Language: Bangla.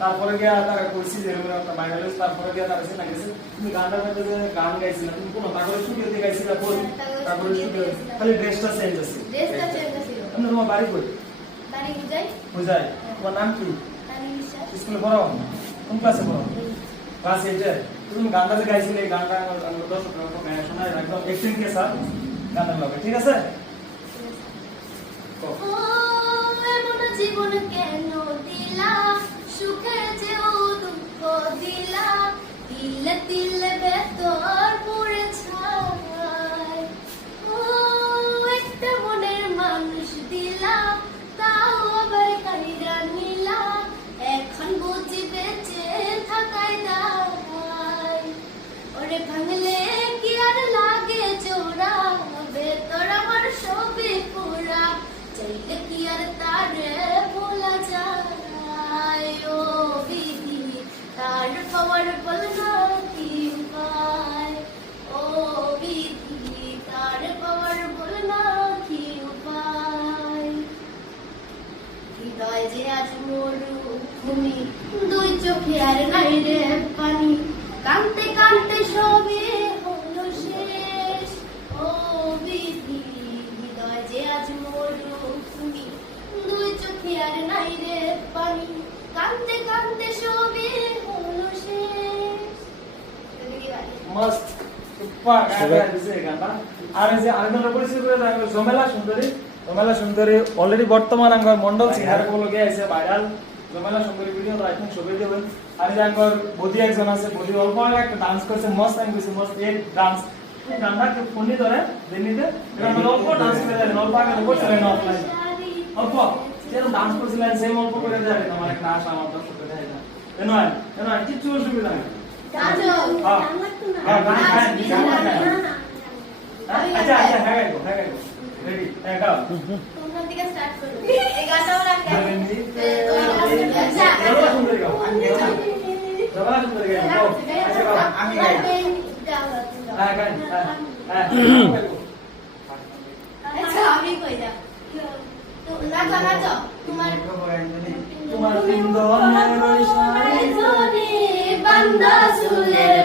তারপরে গিয়া তারা কইছি যে এরকম একটা ভাইরাল হইছে তারপরে গিয়া তারা সে নাকি তুমি গানটার মধ্যে যে গান গাইছিলা তুমি কোন তারপরে স্টুডিওতে গাইছিলা কোন তারপরে স্টুডিও খালি ড্রেসটা চেঞ্জ আছে ড্রেসটা চেঞ্জ ছিল তুমি তোমার বাড়ি কই বাড়ি বুঝাই বুঝাই তোমার নাম কি তানি বিশ্বাস স্কুলে পড়ো কোন ক্লাসে পড়ো ক্লাস 8 এ তুমি গানটা যে গাইছিলে এই গানটা আমরা দর্শক গায়ে শোনাই একদম অ্যাকশন কে স্যার গানটা লাগবে ঠিক আছে ও এমন জীবন কেন দিলা সুখের চেয়েও দুঃখ দিলা তিলে তিলে ভেতর পুড়ে ছাই ও একটা মনের মানুষ দিলা তাও আবার কাহিরা নিলা এখন বুঝি বেঁচে থাকাই দায় ওরে ভাঙলে কি আর লাগে জোড়া ভেতর আমার সবে পুরা চাইলে কি আর তারে ভোলা যায় ও বিধি তার পাওয়ার বলনা কি উপায় ও বিধি তার পাওয়ার বলনা কি উপায় হৃদয় যে আজ মরু ভূমি দুই চোখে আর নাই রে পানি কাঁদতে কাঁদতে সবে হলো শেষ ও বিধি হৃদয় যে আজ মরু ভূমি দুই চোখে আর নাই রে পানি কাঁদতে কাঁদতে সবে হলো শেষ মস্ত সুপার গান দিছে গানটা আর এই যে আরেকটা পরিচয় করে দাও জমেলা সুন্দরী অলরেডি বর্তমান আঙ্গর মন্ডল সিঙ্গার গুলো গে আছে ভাইরাল জমেলা সুন্দরী ভিডিও তো এখন সবাই দেবেন আর যে আঙ্গর বডি একজন আছে বডি অল্প একটা ডান্স করছে মস্ত আমি কইছি মস্ত এক ডান্স এই গানটা কি ফোনে ধরে দিনিতে এরা অল্প ডান্স করে দেন অল্প আগে করছে না অফলাইন অল্প যেরকম ডান্স করছিলেন সেম অল্প করে দেয় আমার একটা আশা আমার দর্শকদের দেয় না কেন কিছু অসুবিধা নেই আচ্ছা হ্যাঁ গাইবো রেডি হ্যাঁ গাও তোমরা দিকে স্টার্ট করো এই গানটাও রাখতে আচ্ছা সুন্দর গাও জবাব সুন্দর গাও আচ্ছা গাও আমি গাই হ্যাঁ গাই হ্যাঁ আচ্ছা আমি কই যা তো নাচো তোমার পিন্দনের বান্দা চুলের